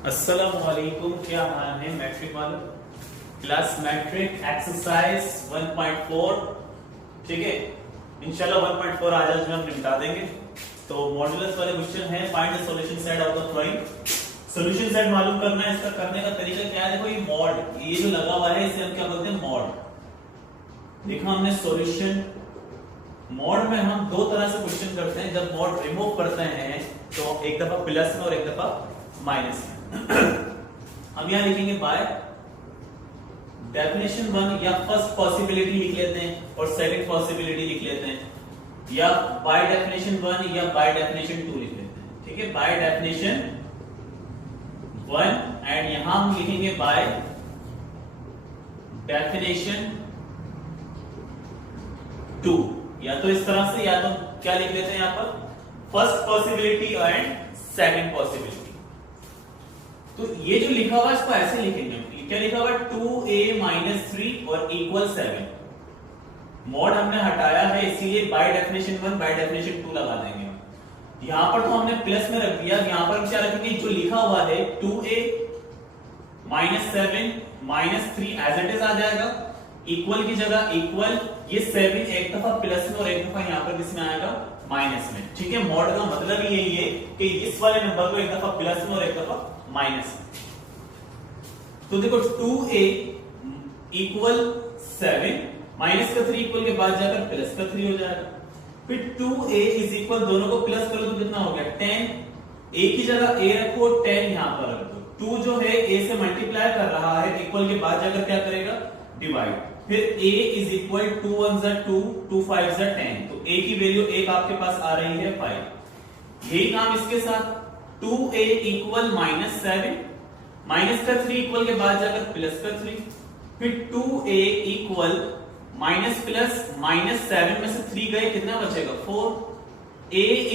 अस्सलामुअलैकुम, क्या हाल है मैट्रिक वालों। क्लास मैट्रिक एक्सरसाइज 1.4, ठीक है। इंशाल्लाह 1.4 आज हम निपटा देंगे। तो मॉड्यूलस वाले क्वेश्चन है, find the solution set out of drawing. Solution set मालूम करना है। इसका करने का तरीका क्या है, देखो ये मॉड, ये जो लगा हुआ है इसे हम क्या बोलते हैं, मॉड। देखो हमने सॉल्यूशन मॉड में हम दो तरह से क्वेश्चन करते हैं। जब मॉड रिमूव करते हैं तो एक दफा प्लस में और एक दफा माइनस में। हम यहां लिखेंगे बाय डेफिनेशन 1 या फर्स्ट पॉसिबिलिटी लिख लेते हैं और सेकंड पॉसिबिलिटी लिख लेते हैं, या बाय डेफिनेशन 1 या बाय डेफिनेशन 2 लिख लेते हैं, ठीक है। बाय डेफिनेशन 1 एंड यहां हम लिखेंगे बाय डेफिनेशन 2, या तो इस तरह से, या तो क्या लिख लेते हैं यहां पर, first possibility and second possibility. तो ये जो लिखा हुआ है इसको ऐसे लिखेंगे, क्या लिखा हुआ है 2a - 3 और इक्वल 7। मॉड हमने हटाया है इसीलिए बाय डेफिनेशन 1 बाय डेफिनेशन 2 लगा देंगे। यहां पर तो हमने प्लस में रख दिया, यहां पर हम क्या रखेंगे, जो लिखा हुआ है 2a - 7 - 3 एज इट इज आ जाएगा। इक्वल की जगह इक्वल, ये 7 एक दफा प्लस में और एक दफा यहां पर किसमें आएगा, माइनस में, ठीक है। मॉड का मतलब ही यही है कि इस वाले नंबर को एक दफा प्लस में और एक दफा माइनस में। तो देखो 2a = 7, माइनस का 3 इक्वल के बाद जाकर प्लस का 3 हो जाएगा। फिर 2a = दोनों को प्लस करो तो कितना हो गया 10, a की जगह a रखो, 10 यहां पर रख दो। 2 जो है a से मल्टीप्लाई कर रहा है, इक्वल के बाद जाकर क्या करेगा, डिवाइड। फिर a = 2 1 = 2, 2 5 = 10, तो a की वैल्यू 1 आपके पास आ रही है 5। यही काम इसके साथ 2a = -7, माइनस का 3 इक्वल के बाद जाकर प्लस का 3, फिर 2a = माइनस प्लस -7 में से 3 गए, कितना बचेगा 4। a =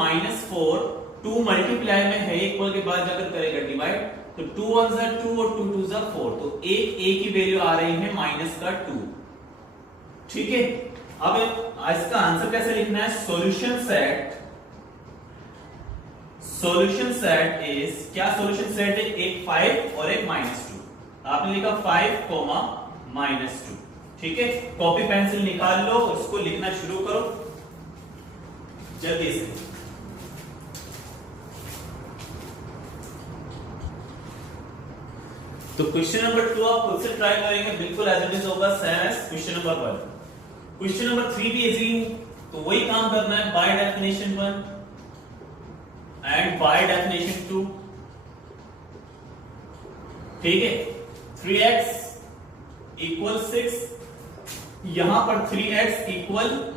-4, 2 मल्टीप्लाई में है, इक्वल के बाद जाकर करेगा डिवाइड, तो 2 1 = 2 और 2 2 = 4, तो एक a की वैल्यू आ रही है -2, ठीक है। अब इसका आंसर कैसे लिखना है, सॉल्यूशन सेट इज, क्या सॉल्यूशन सेट है, एक 5 और एक -2। आपने लिखा 5, -2, ठीक है। कॉपी पेंसिल निकाल लो और उसको लिखना शुरू करो जल्दी से। तो क्वेश्चन नंबर 2 आप खुद से ट्राई करेंगे, बिल्कुल एज इट इज होगा, same as question number 1। Question number 3 भी इजी, तो वही काम करना है, by definition 1 and by definition 2, ठीक है। 3x = 6, यहां पर 3x =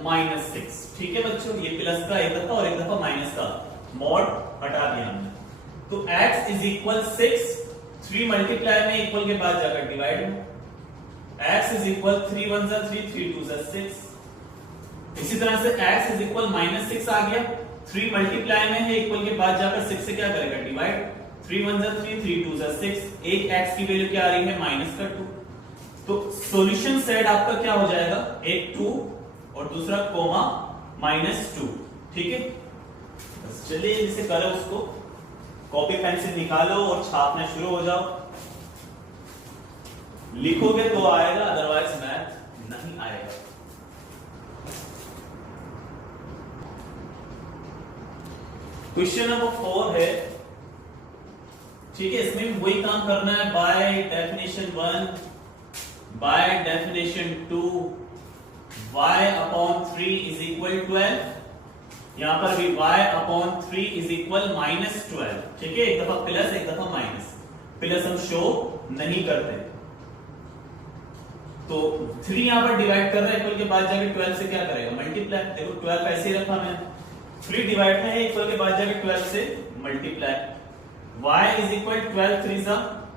-6, ठीक है बच्चों। ये प्लस का एक दफा और एक दफा माइनस का, मॉड हटा दिया हमने। तो x = 6, 3 मल्टीप्लाई में इक्वल के बाद जाकर डिवाइड में, x = 3 1 = 3, 3 2 = 6। इसी तरह से x = -6 आ गया, 3 मल्टीप्लाई में है, इक्वल के बाद जाकर 6 से क्या करेगा डिवाइड, 3 1 = 3, 3 2 = 6। एक x की वैल्यू क्या आ रही है, -2। तो सॉल्यूशन सेट आपका क्या हो जाएगा, एक 2 और दूसरा कोमा -2, ठीक है। बस चलिए इसे करो, उसको कॉपी पेंसिल निकालो और छापना शुरू हो जाओ। लिखोगे तो आएगा, अदरवाइज मैथ नहीं आएगा। क्वेश्चन नंबर 4 है, ठीक है। इसमें वही काम करना है, by definition 1 bye definition 2, y/3 = 12, यहां पर भी y/3 = -12, ठीक है। एक दफा प्लस एक दफा माइनस, प्लस हम शो नहीं करते, तो 3 यहां पर डिवाइड कर रहे हैं, इक्वल के बाद जाके 12 से क्या करेगा, मल्टीप्लाई। देखो 12 ऐसे ही रखा मैंने, 3 डिवाइड में है, इक्वल के बाद जाके 12 से मल्टीप्लाई। y = 12 3 =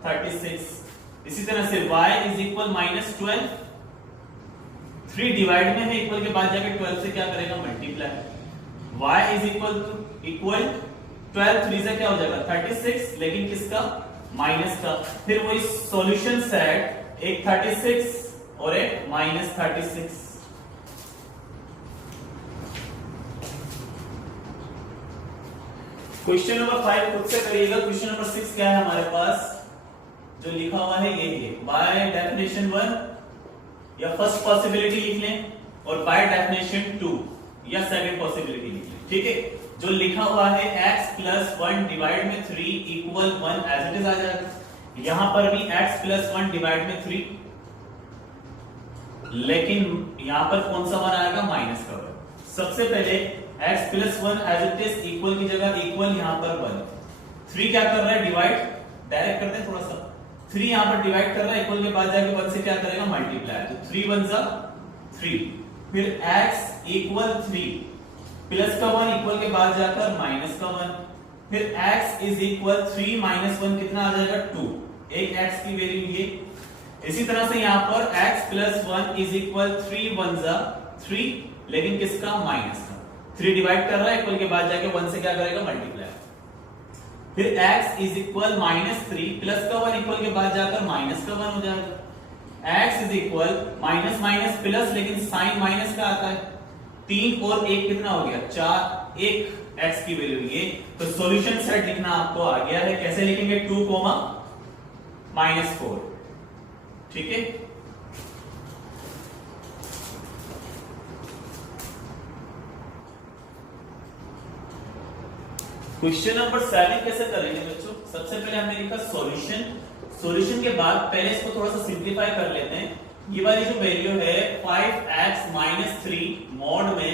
36। इसी तरह से y = -12, 3 डिवाइड में है, इक्वल के बाद जाके 12 से क्या करेगा, मल्टीप्लाई। y = 12 3 से क्या हो जाएगा 36, लेकिन किसका, माइनस का। फिर वही सॉल्यूशन सेट, एक 36 और एक -36। क्वेश्चन नंबर 5 खुद से करिएगा। क्वेश्चन नंबर 6 क्या है हमारे पास, जो लिखा हुआ है ये है बाय डेफिनेशन 1 या फर्स्ट पॉसिबिलिटी लिख लें और बाय डेफिनेशन 2 या सेकंड पॉसिबिलिटी लिख लें। ठीक है, जो लिखा हुआ है x प्लस 1 डिवाइड में 3 इक्वल 1 एज इट इज आ जाएगा। यहां पर भी x प्लस 1 डिवाइड में 3, लेकिन यहां पर कौन सा वन आएगा, माइनस का वन। सबसे पहले x plus 1 as it is equal की जगह इक्वल यहां पर 1, 3 क्या कर रहा है, डिवाइड, डायरेक्ट करते हैं थोड़ा सा। 3 यहां पर डिवाइड कर रहा है, इक्वल के बाद जाके 1 से क्या करेगा, मल्टीप्लाई। तो 3 1 जा 3, फिर x इक्वल 3 प्लस का 1 इक्वल के बाद जाकर माइनस का 1, फिर x इज इक्वल 3 माइनस 1 कितना आ जाएगा, 2। एक x की वैल्यू ये। इसी तरह से यहां पर x प्लस 1 इज इक्वल 3 1 जा 3, लेकिन किसका, माइनस का। 3 डिवाइड कर रहा है, इक्वल के बाद जाके 1 से क्या करेगा, मल्टीप्लाई। फिर x is equal minus 3 plus का 1 इक्वल के बाद जाकर माइनस का 1 हो जाएगा। x is equal minus minus plus, लेकिन साइन माइनस का आता है, 3 और 1 कितना हो गया, 4, 1 x की वैल्यू ये। तो सॉल्यूशन सेट लिखना आपको आ गया है। कैसे लिखेंगे, 2 -4। ठीक है, क्वेश्चन नंबर 7 कैसे करेंगे बच्चों। सबसे पहले हमने लिखा सॉल्यूशन, सॉल्यूशन के बाद पहले इसको थोड़ा सा सिंपलीफाई कर लेते हैं। ये वाली जो वैल्यू है 5x - 3 मॉड में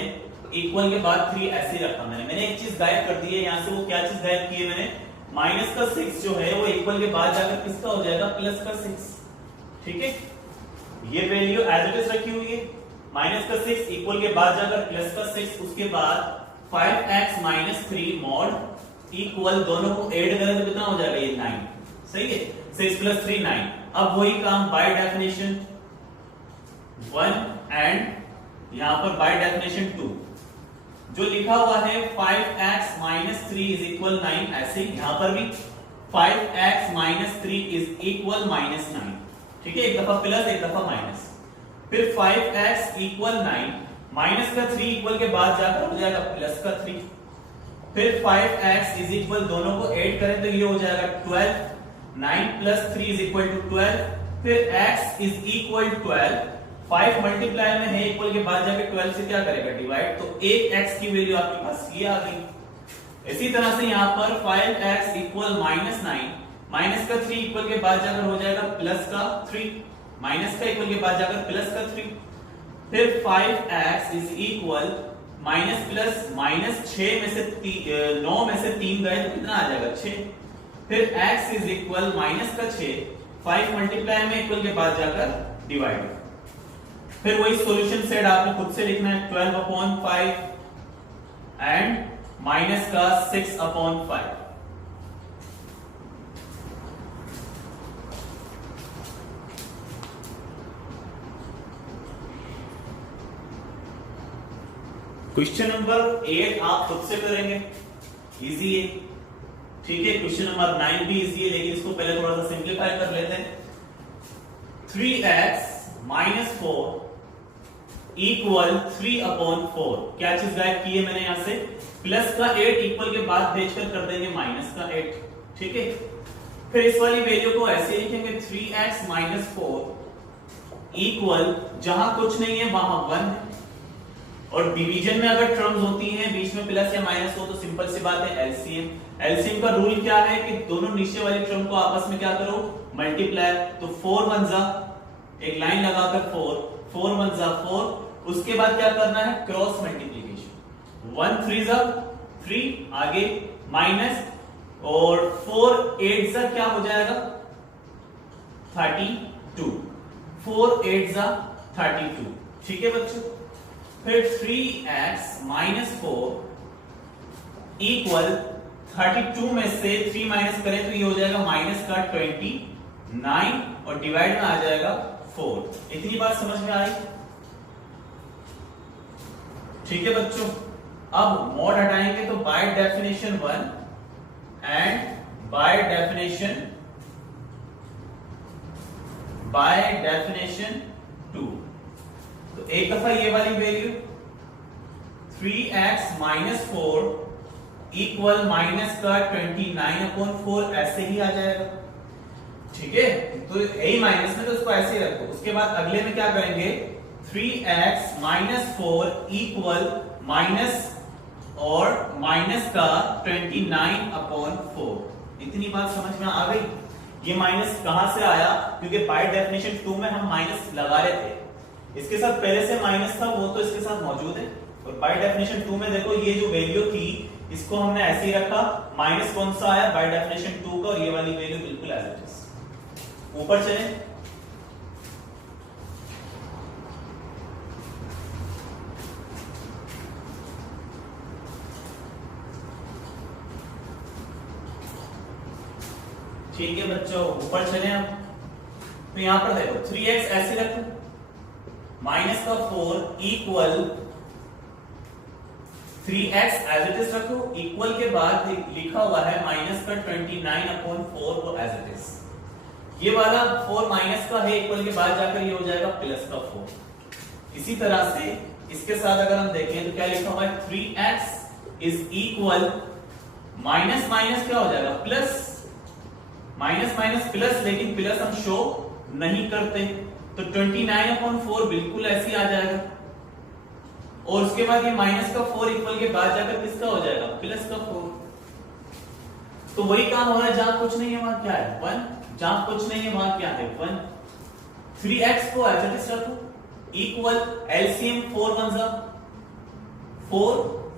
इक्वल के बाद 3 ऐसे रखा मैंने एक चीज गायब कर दी है यहां से। वो क्या चीज गायब की है मैंने, माइनस का 6 जो है वो इक्वल के बाद जाकर किसका हो जाएगा, प्लस का 6। ठीक है, ये वैल्यू एज इट इज रखी हुई है, माइनस का 6 इक्वल के बाद जाकर प्लस का 6, उसके बाद 5x - 3 मॉड इक्वल, दोनों को ऐड करें तो कितना हो जाएगा, ये 9। सही है, 6 + 3 9। अब वही काम बाय डेफिनेशन 1 एंड यहां पर बाय डेफिनेशन 2। जो लिखा हुआ है 5x - 3 इज इक्वल 9, ऐसे यहां पर भी 5x - 3 इज इक्वल -9। ठीक है, एक दफा प्लस एक दफा माइनस, फिर 5x इक्वल 9, माइनस का 3 इक्वल के बाद जाकर हो जाएगा प्लस का 3, फिर 5x इज इक्वल, दोनों को ऐड करें तो ये हो जाएगा 12, 9 + 3 इज इक्वल टू 12, फिर x इज इक्वल 12, 5 मल्टीप्लाई में है, इक्वल के बाद जाके 12 से क्या करेगा, डिवाइड। तो एक x की वैल्यू आपके पास ये आ गई। इसी तरह से यहां पर 5x इक्वल -9, माइनस का 3 इक्वल के बाद जाकर हो जाएगा प्लस का 3, माइनस का इक्वल के बाद जाकर प्लस का 3, फिर 5x is equal minus plus minus 6 में से 9 में से 3 गए तो कितना आ जाएगा, 6। फिर x इज इक्वल माइनस का 6, 5 मल्टीप्लाई में इक्वल के बाद जाकर डिवाइड। फिर वही सॉल्यूशन सेट आपने खुद से लिखना है, 12/5 एंड माइनस का 6/5। क्वेश्चन नंबर 8 आप खुद से करेंगे, इजी है। ठीक है, क्वेश्चन नंबर 9 भी इजी है, लेकिन इसको पहले थोड़ा सा सिंपलीफाई कर लेते हैं। 3x - 4 equal 3/4। क्या चीज गायब की है मैंने यहां से, प्लस का 8 इक्वल के बाद भेजकर कर देंगे माइनस का 8। ठीक है, फिर इस वाली वैल्यू को ऐसे लिखेंगे, 3x - 4 इक्वल, जहां कुछ नहीं है वहां 1 है, और डिवीजन में अगर टर्म्स होती हैं बीच में प्लस या माइनस हो तो सिंपल सी बात है एलसीएम। एलसीएम का रूल क्या है कि दोनों नीचे वाली टर्म को आपस में क्या करो, मल्टीप्लाई। तो 4 1 जा, एक लाइन लगाकर 4 1 जा 4, उसके बाद क्या करना है, क्रॉस मल्टीप्लिकेशन, 1 3 जा 3, आगे माइनस, और 4 8 जा क्या हो जाएगा, 32, 4 8 जा 32। ठीक है बच्चों, फिर 3x - 4 इक्वल 32 में से 3 माइनस करें तो ये हो जाएगा माइनस का 29, और डिवाइड में आ जाएगा 4। इतनी बात समझ में आई। ठीक है बच्चों, अब मॉड हटाएंगे तो bye definition 1 and by definition 2। तो एक दफा ये वाली वैल्यू 3x - 4 इक्वल माइनस का 29/4 ऐसे ही आ जाएगा। ठीक है, तो यही माइनस में तो उसको ऐसे ही रखो। उसके बाद अगले में क्या करेंगे, 3x माइनस 4 इक्वल माइनस और माइनस का 29/4। इतनी बात समझ में आ गई। ये माइनस कहां से आया, क्योंकि बाय डेफिनेशन 2 में हम माइनस लगा रहे थे, इसके साथ पहले से माइनस था वो तो इसके साथ मौजूद है, और बाय डेफिनेशन 2 में देखो ये जो वैल्यू थी इसको हमने ऐसे ही रखा। माइनस कौन सा आया, बाय डेफिनेशन 2 का, और ये वाली वैल्यू बिल्कुल एज इट इज। ऊपर चले, ठीक है बच्चों, ऊपर चले हम। तो यहां पर देखो 3x ऐसे रखो, माइनस का 4 equal 3x as it is रखो, इक्वल के बाद लिखा हुआ है माइनस का 29/4 को एज इट इज। ये वाला 4 माइनस का है, इक्वल के बाद जाकर ये हो जाएगा प्लस का 4। इसी तरह से इसके साथ अगर हम देखें तो क्या लिखा हुआ है, 3x is equal minus minus क्या हो जाएगा प्लस, माइनस माइनस प्लस, लेकिन प्लस हम शो नहीं करते, तो 29/4 बिल्कुल ऐसे ही आ जाएगा। और उसके बाद ये माइनस का 4 इक्वल के बाद जाकर किसका हो जाएगा, प्लस का 4। तो वही काम हो रहा है, जहां कुछ नहीं है वहां क्या है 1, जहां कुछ नहीं है वहां क्या है 1। 3x को एज इट इज रखो, इक्वल एलसीएम 4 1 जा 4,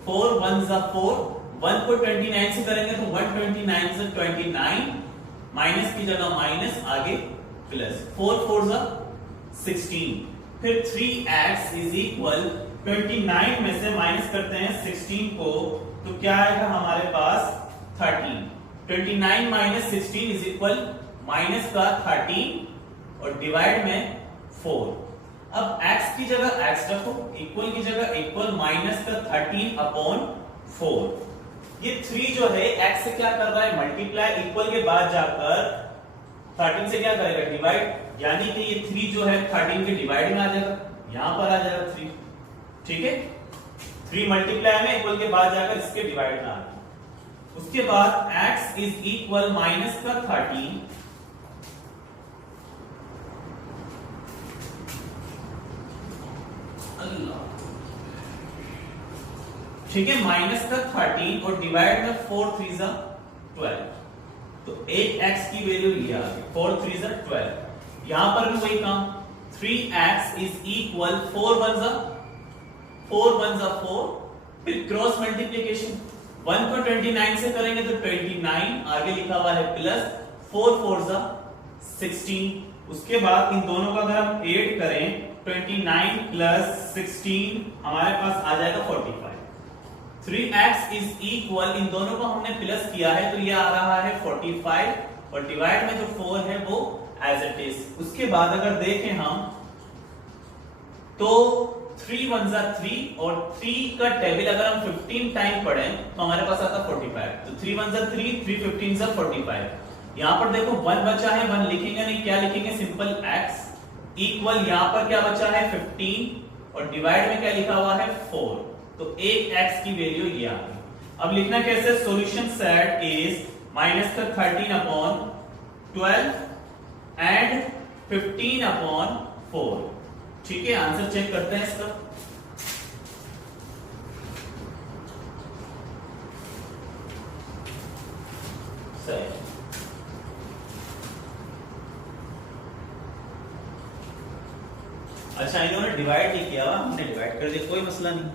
4 1 जा 4, 1 को 29 से करेंगे तो 129 से 29, माइनस की जगह माइनस, आगे प्लस, 4 4 जा 16। फिर 3x इज इक्वल 29 में से माइनस करते हैं 16 को, तो क्या आएगा हमारे पास 13। 29 माइनस 16 इज इक्वल माइनस का 13 और डिवाइड में 4। अब x की जगह x रखो, इक्वल की जगह इक्वल, माइनस का 13/4। ये 3 जो है x से क्या कर रहा है मल्टीप्लाई, इक्वल के बाद जाकर 13 से क्या करेगा डिवाइड, यानी कि ये 3 जो है 13 के डिवाइड में आ जाएगा, यहां पर आ जाएगा 3। ठीक है, 3 मल्टीप्लाई में इक्वल के बाद जाकर इसके डिवाइड में आ गया। उसके बाद x इज इक्वल माइनस का 13 अल्लाह, ठीक है, माइनस का 13 और डिवाइड में 4 3 जा 12, तो 8x की वैल्यू ये आ गई 4 3 जा 12। यहां पर भी वही काम, 3x इज इक्वल 4 1 जा 4, फिर क्रॉस मल्टीप्लिकेशन, 1 को 29 से करेंगे तो 29, आगे लिखा हुआ है प्लस, 4 4 जा 16। उसके बाद इन दोनों का अगर हम ऐड करें 29 प्लस 16 हमारे पास आ जाएगा 45। 3x इज इक्वल, इन दोनों को हमने प्लस किया है तो ये आ रहा है 45 और डिवाइड में जो 4 है वो एज इट इज। उसके बाद अगर देखें हम तो 3 1 जा 3 और 3 का टेबल अगर हम 15 टाइम पढ़ें तो हमारे पास आता 45। तो 3 1 जा 3, 3 15 जा 45। यहां पर देखो 1 बचा है, 1 लिखेंगे नहीं, क्या लिखेंगे सिंपल x इक्वल, यहां पर क्या बचा है 15 और डिवाइड में क्या लिखा हुआ है 4, तो एक x की वैल्यू ये आ गई। अब लिखना कैसे, सॉल्यूशन सेट इज माइनस का 13/12 एंड 15/4। ठीक है, आंसर चेक करते हैं इसका। सही, अच्छा इन्होंने डिवाइड नहीं किया, हमने डिवाइड कर दिया, कोई मसला नहीं।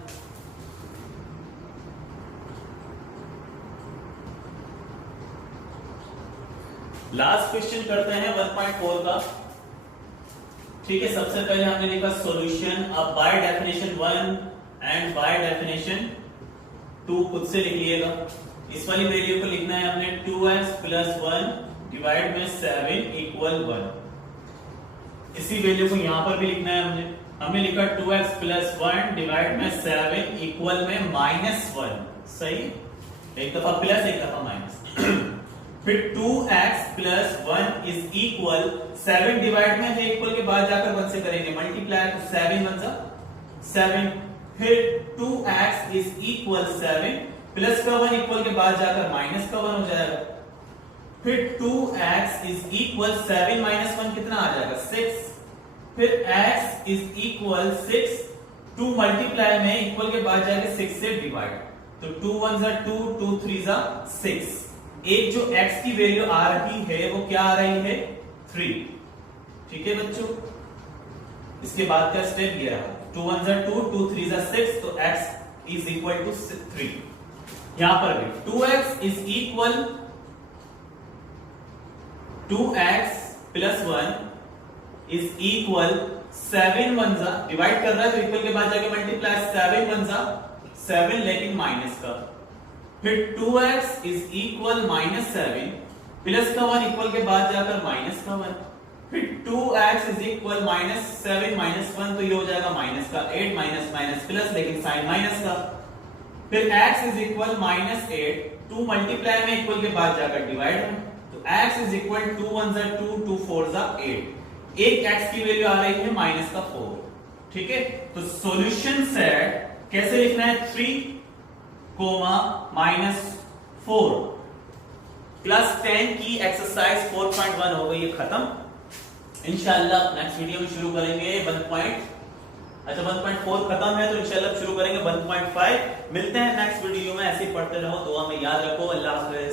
लास्ट क्वेश्चन करते हैं 1.4 का। ठीक है, सबसे पहले हमने लिखा सॉल्यूशन। अब bye definition 1 and by definition 2 खुद से लिख लिएगा। इस वाली वैल्यू को लिखना है हमने 2x प्लस 1 डिवाइड में 7 इक्वल 1। इसी वैल्यू को यहां पर भी लिखना है हमने लिखा 2x प्लस 1 डिवाइड में 7 इक्वल में -1। सही, एक दफा प्लस एक दफा माइनस। फिर 2x plus 1 is equal 7 divide में है, इक्वल के बाद जाकर 1 से करेंगे मल्टीप्लाई, तो 7 1 जा 7। फिर 2x इज इक्वल 7 प्लस का 1 इक्वल के बाद जाकर माइनस का 1 हो जाएगा। फिर 2x इज इक्वल 7 माइनस 1 कितना आ जाएगा 6। फिर x इज इक्वल 6, 2 मल्टीप्लाई में इक्वल के बाद जाके 6 से डिवाइड, तो 2 1 जा 2, 2 3 जा 6। एक जो x की वैल्यू आ रही है वो क्या आ रही है 3। ठीक है बच्चों, इसके बाद का स्टेप ये रहा, 2 1 जा 2, 2 3 जा 6, तो x इज इक्वल टू 3। यहां पर भी 2x is equal 2x plus 1 is equal 7 1 जा डिवाइड कर रहा है तो इक्वल के बाद जाके मल्टीप्लाई 7 1 जा 7 लेकिन माइनस का। फिर 2x is equal minus 7 plus का 1 इक्वल के बाद जाकर माइनस का 1। फिर 2x is equal minus 7 minus 1, तो ये हो जाएगा माइनस का 8 माइनस माइनस प्लस लेकिन साइन माइनस का। फिर x is equal minus 8, 2 multiply में इक्वल के बाद जाकर डिवाइड है, तो x इज इक्वल 2 1 जा 2, 2 4 जा 8। एक x की वैल्यू आ रही है माइनस का 4। ठीक है, तो सॉल्यूशन सेट कैसे लिखना है 3, -4 क्लास 10 की एक्सरसाइज 4.1 हो गई है खत्म। इंशाल्लाह नेक्स्ट वीडियो में शुरू करेंगे 1.4 खत्म है तो इंशाल्लाह शुरू करेंगे 1.5। मिलते हैं नेक्स्ट वीडियो में, ऐसे ही पढ़ते रहो, दुआ में याद रखो। अल्लाह हाफिज।